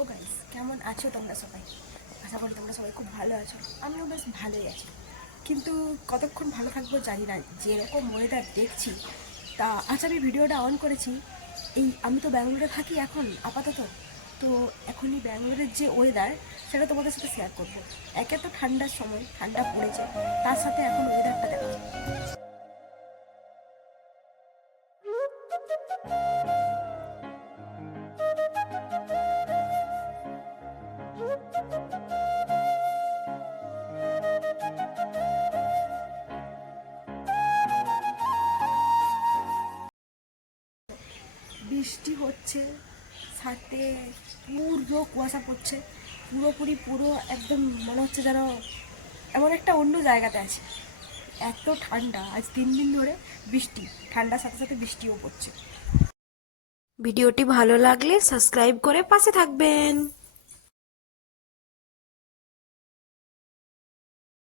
Hello guys, কেমন আছো তোমরা সবাই? আশা করি তোমরা সবাই খুব ভালো আছো। আমিও বেশ ভালোই আছি, কিন্তু কতক্ষণ ভালো থাকবো জানি না। যেরকম ওয়েদার দেখছি, তা আজ আমি ভিডিওটা অন করেছি। আমি তো ব্যাঙ্গালোরে থাকি এখন আপাতত। তো এখনই ব্যাঙ্গালোরের যে ওয়েদার, সেটা তোমাদের সাথে শেয়ার করবো। একে তো ঠান্ডার সময়, ঠান্ডা পড়েছে, তার সাথে এখন ওয়েদারটা দেখো। বৃষ্টি হচ্ছে, সাথে পুরো কুয়াশা পড়ছে। পুরো একদম মনে হচ্ছে যেন এমন একটা অন্য জায়গাতে আছে। এত ঠান্ডা, আজ 3 দিন ধরে বৃষ্টি, ঠান্ডার সাথে সাথে বৃষ্টিও পড়ছে। ভিডিওটি ভালো লাগলে সাবস্ক্রাইব করে পাশে থাকবেন।